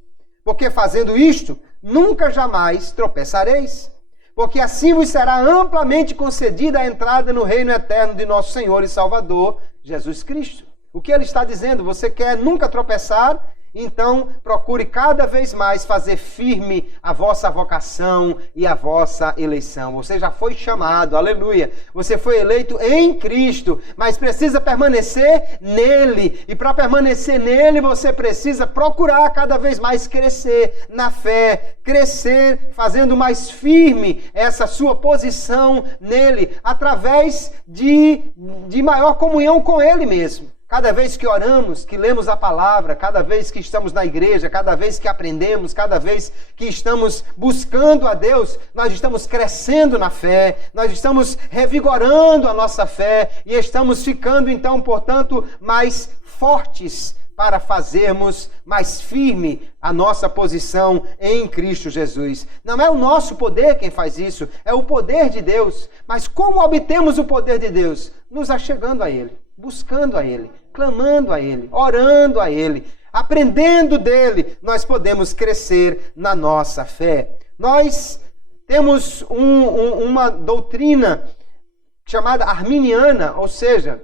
porque fazendo isto, nunca jamais tropeçareis. Porque assim vos será amplamente concedida a entrada no reino eterno de nosso Senhor e Salvador, Jesus Cristo. O que ele está dizendo? Você quer nunca tropeçar? Então procure cada vez mais fazer firme a vossa vocação e a vossa eleição. Você já foi chamado, aleluia. Você foi eleito em Cristo, mas precisa permanecer nele. E para permanecer nele, você precisa procurar cada vez mais crescer na fé, crescer fazendo mais firme essa sua posição nele, através de maior comunhão com ele mesmo. Cada vez que oramos, que lemos a palavra, cada vez que estamos na igreja, cada vez que aprendemos, cada vez que estamos buscando a Deus, nós estamos crescendo na fé, nós estamos revigorando a nossa fé e estamos ficando, então, portanto, mais fortes para fazermos mais firme a nossa posição em Cristo Jesus. Não é o nosso poder quem faz isso, é o poder de Deus. Mas como obtemos o poder de Deus? Nos achegando a Ele, buscando a Ele, clamando a Ele, orando a Ele, aprendendo dele, nós podemos crescer na nossa fé. Nós temos uma doutrina chamada arminiana, ou seja,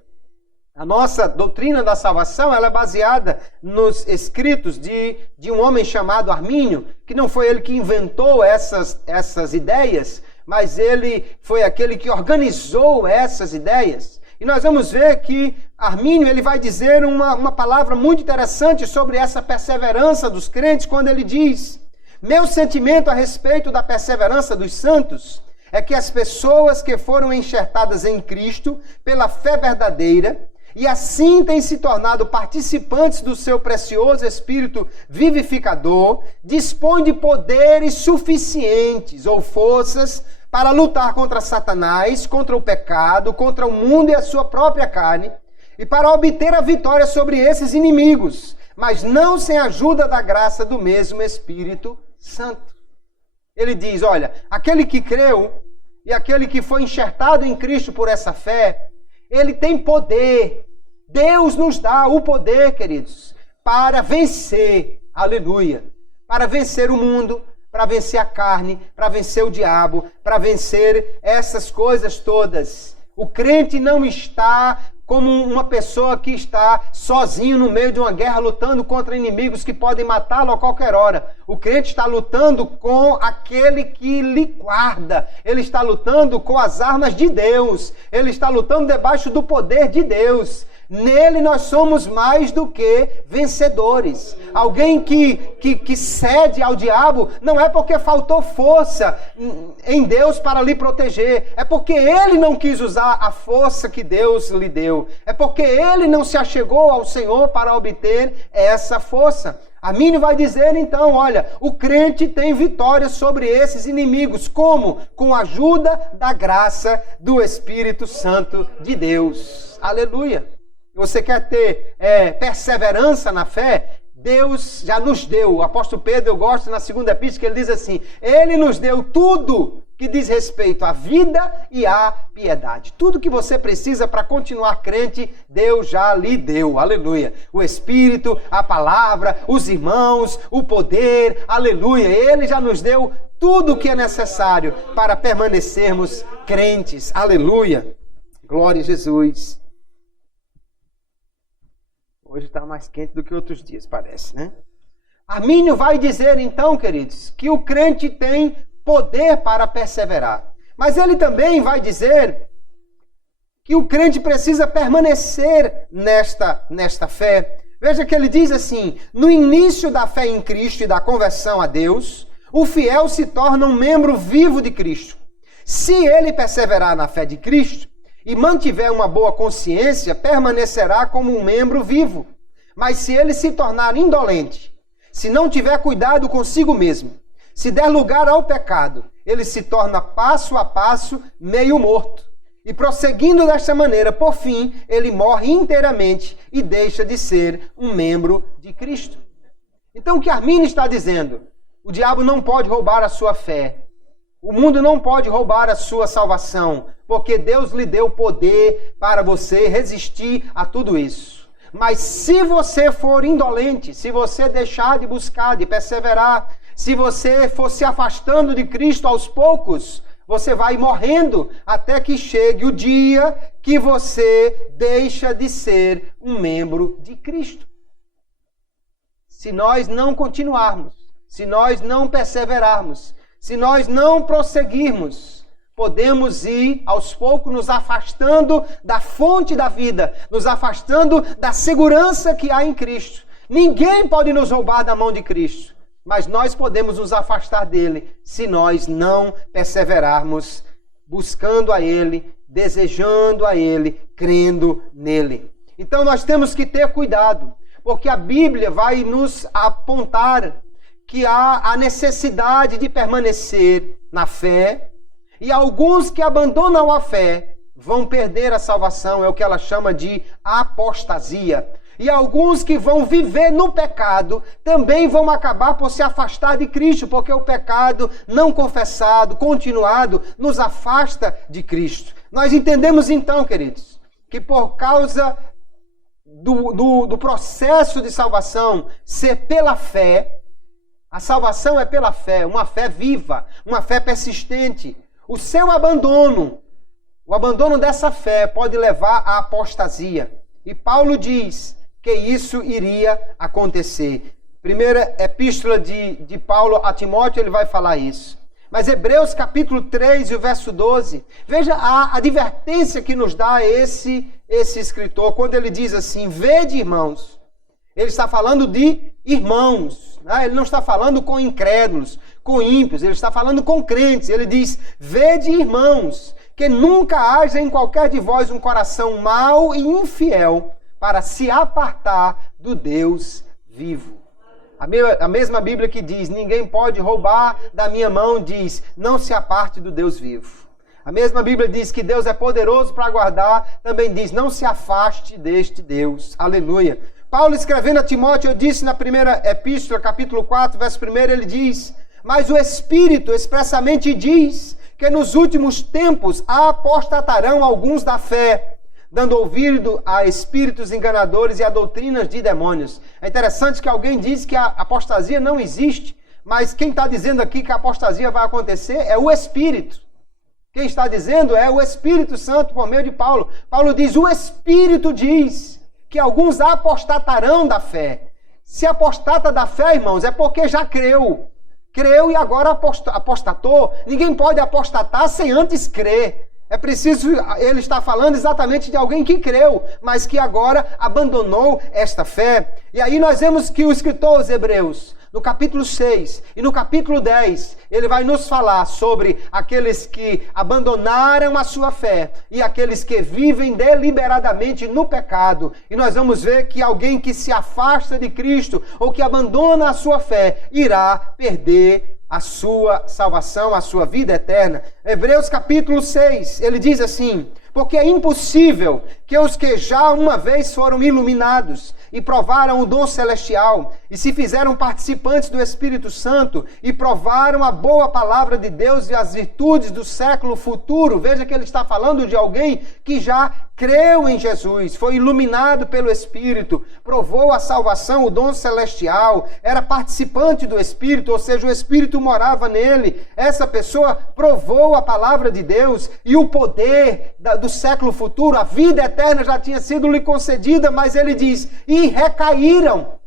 a nossa doutrina da salvação, ela é baseada nos escritos de um homem chamado Armínio, que não foi ele que inventou essas ideias, mas ele foi aquele que organizou essas ideias. E nós vamos ver que Armínio ele vai dizer uma palavra muito interessante sobre essa perseverança dos crentes, quando ele diz: meu sentimento a respeito da perseverança dos santos é que as pessoas que foram enxertadas em Cristo pela fé verdadeira e assim têm se tornado participantes do seu precioso Espírito vivificador, dispõem de poderes suficientes ou forças para lutar contra Satanás, contra o pecado, contra o mundo e a sua própria carne, e para obter a vitória sobre esses inimigos, mas não sem a ajuda da graça do mesmo Espírito Santo. Ele diz, olha, aquele que creu e aquele que foi enxertado em Cristo por essa fé, ele tem poder. Deus nos dá o poder, queridos, para vencer, aleluia, para vencer o mundo, para vencer a carne, para vencer o diabo, para vencer essas coisas todas. O crente não está como uma pessoa que está sozinho no meio de uma guerra, lutando contra inimigos que podem matá-lo a qualquer hora. O crente está lutando com aquele que lhe guarda. Ele está lutando com as armas de Deus. Ele está lutando debaixo do poder de Deus. Nele nós somos mais do que vencedores. Alguém que cede ao diabo não é porque faltou força em Deus para lhe proteger. É porque ele não quis usar a força que Deus lhe deu. É porque ele não se achegou ao Senhor para obter essa força. Armínio vai dizer então, olha, o crente tem vitória sobre esses inimigos. Como? Com a ajuda da graça do Espírito Santo de Deus. Aleluia! Você quer ter perseverança na fé? Deus já nos deu. O apóstolo Pedro, eu gosto na segunda epístola, que ele diz assim, ele nos deu tudo que diz respeito à vida e à piedade. Tudo que você precisa para continuar crente, Deus já lhe deu. Aleluia. O Espírito, a palavra, os irmãos, o poder. Aleluia. Ele já nos deu tudo o que é necessário para permanecermos crentes. Aleluia. Glória a Jesus. Hoje está mais quente do que outros dias, parece, né? Armínio vai dizer, então, queridos, que o crente tem poder para perseverar. Mas ele também vai dizer que o crente precisa permanecer nesta fé. Veja que ele diz assim, no início da fé em Cristo e da conversão a Deus, o fiel se torna um membro vivo de Cristo. Se ele perseverar na fé de Cristo, e mantiver uma boa consciência, permanecerá como um membro vivo. Mas se ele se tornar indolente, se não tiver cuidado consigo mesmo, se der lugar ao pecado, ele se torna passo a passo meio morto. E prosseguindo desta maneira, por fim, ele morre inteiramente e deixa de ser um membro de Cristo. Então o que Armínio está dizendo? O diabo não pode roubar a sua fé. O mundo não pode roubar a sua salvação, porque Deus lhe deu poder para você resistir a tudo isso. Mas se você for indolente, se você deixar de buscar, de perseverar, se você for se afastando de Cristo aos poucos, você vai morrendo até que chegue o dia que você deixa de ser um membro de Cristo. Se nós não continuarmos, se nós não perseverarmos, se nós não prosseguirmos, podemos ir aos poucos nos afastando da fonte da vida, nos afastando da segurança que há em Cristo. Ninguém pode nos roubar da mão de Cristo, mas nós podemos nos afastar dele se nós não perseverarmos, buscando a ele, desejando a ele, crendo nele. Então nós temos que ter cuidado, porque a Bíblia vai nos apontar que há a necessidade de permanecer na fé, e alguns que abandonam a fé vão perder a salvação, é o que ela chama de apostasia. E alguns que vão viver no pecado também vão acabar por se afastar de Cristo, porque o pecado não confessado, continuado, nos afasta de Cristo. Nós entendemos então, queridos, que por causa do processo de salvação ser pela fé, a salvação é pela fé, uma fé viva, uma fé persistente. O seu abandono, o abandono dessa fé pode levar à apostasia. E Paulo diz que isso iria acontecer. Primeira epístola de Paulo a Timóteo, ele vai falar isso. Mas Hebreus capítulo 3 e o verso 12, veja a advertência que nos dá esse escritor, quando ele diz assim, vede irmãos, ele está falando de irmãos, né? Ele não está falando com incrédulos, com ímpios, ele está falando com crentes, ele diz, vede irmãos, que nunca haja em qualquer de vós um coração mau e infiel, para se apartar do Deus vivo. A mesma Bíblia que diz, ninguém pode roubar da minha mão, diz, não se aparte do Deus vivo. A mesma Bíblia diz que Deus é poderoso para guardar, também diz, não se afaste deste Deus. Aleluia. Paulo escrevendo a Timóteo, eu disse na primeira epístola, capítulo 4, verso 1, ele diz, mas o Espírito expressamente diz que nos últimos tempos apostatarão alguns da fé, dando ouvido a espíritos enganadores e a doutrinas de demônios. É interessante que alguém diz que a apostasia não existe, mas quem está dizendo aqui que a apostasia vai acontecer é o Espírito. Quem está dizendo é o Espírito Santo por meio de Paulo. Paulo diz, o Espírito diz que alguns apostatarão da fé. Se apostata da fé, irmãos, é porque já creu. Creu e agora apostatou. Ninguém pode apostatar sem antes crer. É preciso, ele está falando exatamente de alguém que creu, mas que agora abandonou esta fé. E aí nós vemos que o escritor aos Hebreus, no capítulo 6 e no capítulo 10, ele vai nos falar sobre aqueles que abandonaram a sua fé e aqueles que vivem deliberadamente no pecado. E nós vamos ver que alguém que se afasta de Cristo ou que abandona a sua fé irá perder a sua salvação, a sua vida eterna. Hebreus capítulo 6, ele diz assim, porque é impossível que os que já uma vez foram iluminados e provaram o dom celestial e se fizeram participantes do Espírito Santo e provaram a boa palavra de Deus e as virtudes do século futuro. Veja que ele está falando de alguém que já creu em Jesus, foi iluminado pelo Espírito, provou a salvação, o dom celestial, era participante do Espírito, ou seja, o Espírito morava nele. Essa pessoa provou a palavra de Deus e o poder do século futuro, a vida eterna já tinha sido lhe concedida, mas ele diz, e recaíram.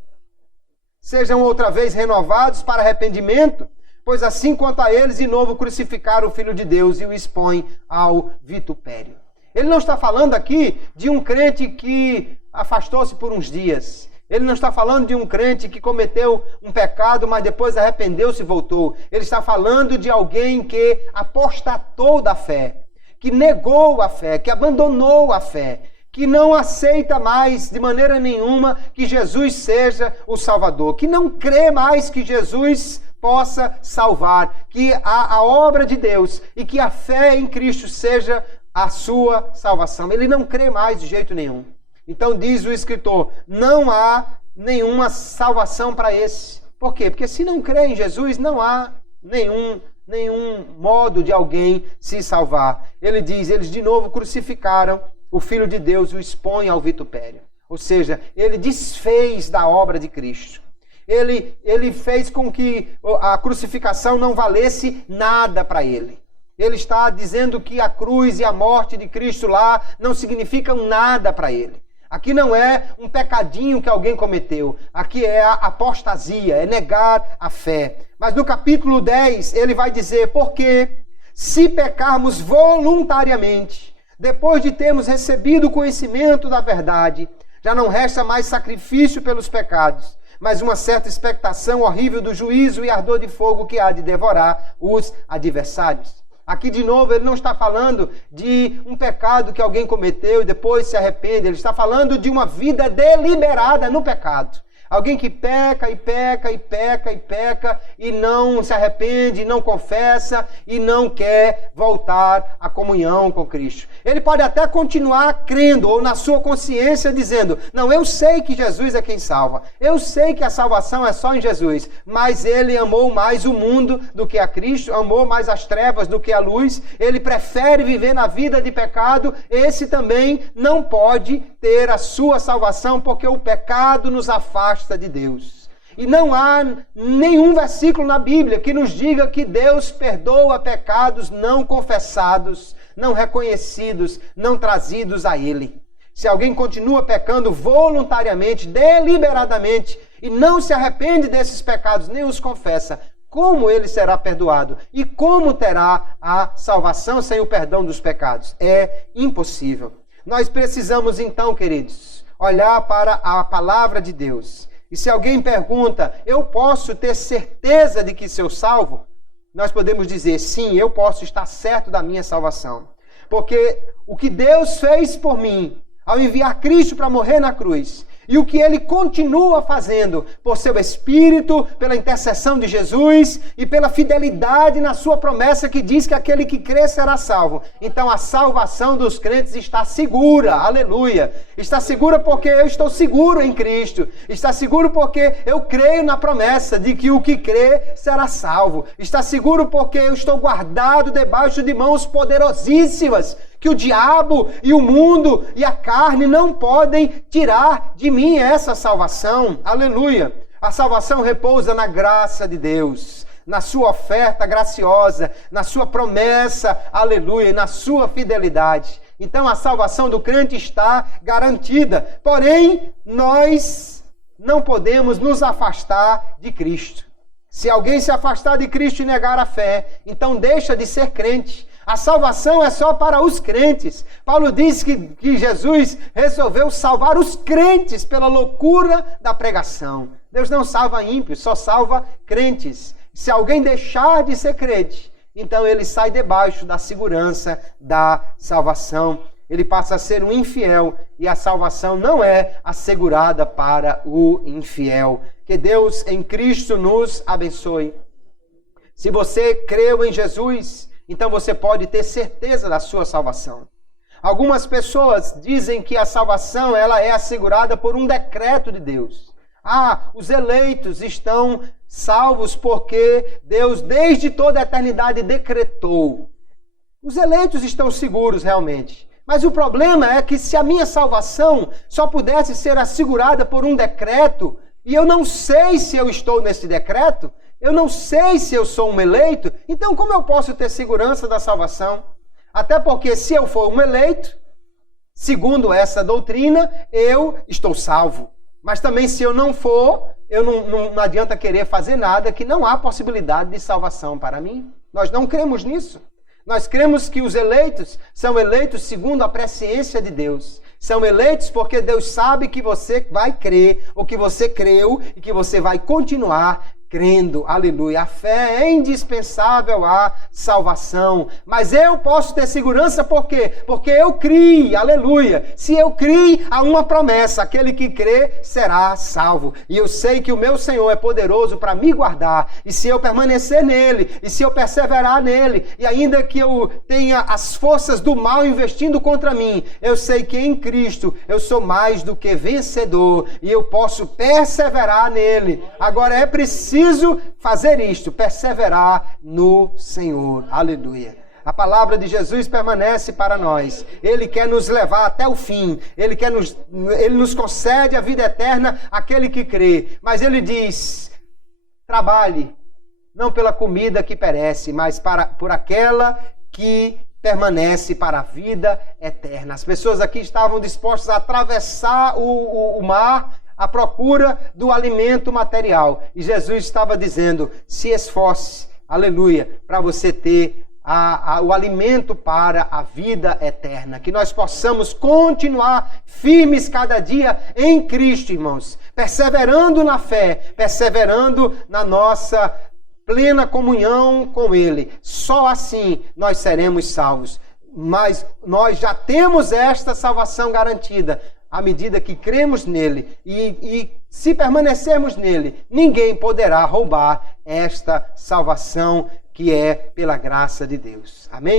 Sejam outra vez renovados para arrependimento, pois assim quanto a eles de novo crucificaram o Filho de Deus e o expõem ao vitupério. Ele não está falando aqui de um crente que afastou-se por uns dias. Ele não está falando de um crente que cometeu um pecado, mas depois arrependeu-se e voltou. Ele está falando de alguém que apostatou da fé, que negou a fé, que abandonou a fé, que não aceita mais de maneira nenhuma que Jesus seja o Salvador, que não crê mais que Jesus possa salvar, que a obra de Deus e que a fé em Cristo seja a sua salvação. Ele não crê mais de jeito nenhum. Então diz o escritor, não há nenhuma salvação para esse. Por quê? Porque se não crê em Jesus, não há nenhum modo de alguém se salvar. Ele diz, eles de novo crucificaram o Filho de Deus e o expõem ao vitupério. Ou seja, ele desfez da obra de Cristo. Ele fez com que a crucificação não valesse nada para ele. Ele está dizendo que a cruz e a morte de Cristo lá não significam nada para ele. Aqui não é um pecadinho que alguém cometeu. Aqui é a apostasia, é negar a fé. Mas no capítulo 10, ele vai dizer, porque se pecarmos voluntariamente, depois de termos recebido o conhecimento da verdade, já não resta mais sacrifício pelos pecados, mas uma certa expectação horrível do juízo e ardor de fogo que há de devorar os adversários. Aqui, de novo, ele não está falando de um pecado que alguém cometeu e depois se arrepende. Ele está falando de uma vida deliberada no pecado. Alguém que peca e peca e peca e peca e não se arrepende, não confessa e não quer voltar à comunhão com Cristo. Ele pode até continuar crendo ou na sua consciência dizendo, não, eu sei que Jesus é quem salva. Eu sei que a salvação é só em Jesus. Mas ele amou mais o mundo do que a Cristo, amou mais as trevas do que a luz. Ele prefere viver na vida de pecado. Esse também não pode ter a sua salvação porque o pecado nos afasta de Deus. E não há nenhum versículo na Bíblia que nos diga que Deus perdoa pecados não confessados, não reconhecidos, não trazidos a Ele. Se alguém continua pecando voluntariamente, deliberadamente, e não se arrepende desses pecados, nem os confessa, como ele será perdoado? E como terá a salvação sem o perdão dos pecados? É impossível. Nós precisamos então, queridos, olhar para a palavra de Deus. E se alguém pergunta, eu posso ter certeza de que sou salvo? Nós podemos dizer, sim, eu posso estar certo da minha salvação. Porque o que Deus fez por mim, ao enviar Cristo para morrer na cruz, e o que Ele continua fazendo por seu Espírito, pela intercessão de Jesus e pela fidelidade na sua promessa que diz que aquele que crê será salvo. Então a salvação dos crentes está segura, aleluia. Está segura porque eu estou seguro em Cristo. Está seguro porque eu creio na promessa de que o que crê será salvo. Está seguro porque eu estou guardado debaixo de mãos poderosíssimas, que o diabo e o mundo e a carne não podem tirar de mim essa salvação. Aleluia! A salvação repousa na graça de Deus, na sua oferta graciosa, na sua promessa, aleluia, e na sua fidelidade. Então a salvação do crente está garantida. Porém, nós não podemos nos afastar de Cristo. Se alguém se afastar de Cristo e negar a fé, então deixa de ser crente. A salvação é só para os crentes. Paulo diz que Jesus resolveu salvar os crentes pela loucura da pregação. Deus não salva ímpios, só salva crentes. Se alguém deixar de ser crente, então ele sai debaixo da segurança da salvação. Ele passa a ser um infiel e a salvação não é assegurada para o infiel. Que Deus em Cristo nos abençoe. Se você creu em Jesus, então você pode ter certeza da sua salvação. Algumas pessoas dizem que a salvação ela é assegurada por um decreto de Deus. Os eleitos estão salvos porque Deus desde toda a eternidade decretou. Os eleitos estão seguros realmente. Mas o problema é que se a minha salvação só pudesse ser assegurada por um decreto, e eu não sei se eu estou nesse decreto, eu não sei se eu sou um eleito, então como eu posso ter segurança da salvação? Até porque se eu for um eleito, segundo essa doutrina, eu estou salvo. Mas também se eu não for, não adianta querer fazer nada, que não há possibilidade de salvação para mim. Nós não cremos nisso. Nós cremos que os eleitos são eleitos segundo a presciência de Deus. São eleitos porque Deus sabe que você vai crer, ou que você creu, e que você vai continuar crendo, aleluia. A fé é indispensável à salvação. Mas eu posso ter segurança por quê? Porque eu criei, aleluia. Se eu criei, há uma promessa, aquele que crê será salvo. E eu sei que o meu Senhor é poderoso para me guardar. E se eu permanecer nele, e se eu perseverar nele, e ainda que eu tenha as forças do mal investindo contra mim, eu sei que em Cristo eu sou mais do que vencedor. E eu posso perseverar nele. Agora é preciso fazer isto, perseverar no Senhor. Aleluia. A palavra de Jesus permanece para nós. Ele quer nos levar até o fim. Ele nos concede a vida eterna, aquele que crê. Mas ele diz, trabalhe, não pela comida que perece, mas por aquela que permanece para a vida eterna. As pessoas aqui estavam dispostas a atravessar o mar à procura do alimento material. E Jesus estava dizendo, se esforce, aleluia, para você ter o alimento para a vida eterna. Que nós possamos continuar firmes cada dia em Cristo, irmãos. Perseverando na fé, perseverando na nossa plena comunhão com Ele. Só assim nós seremos salvos. Mas nós já temos esta salvação garantida. À medida que cremos nele e se permanecermos nele, ninguém poderá roubar esta salvação que é pela graça de Deus. Amém?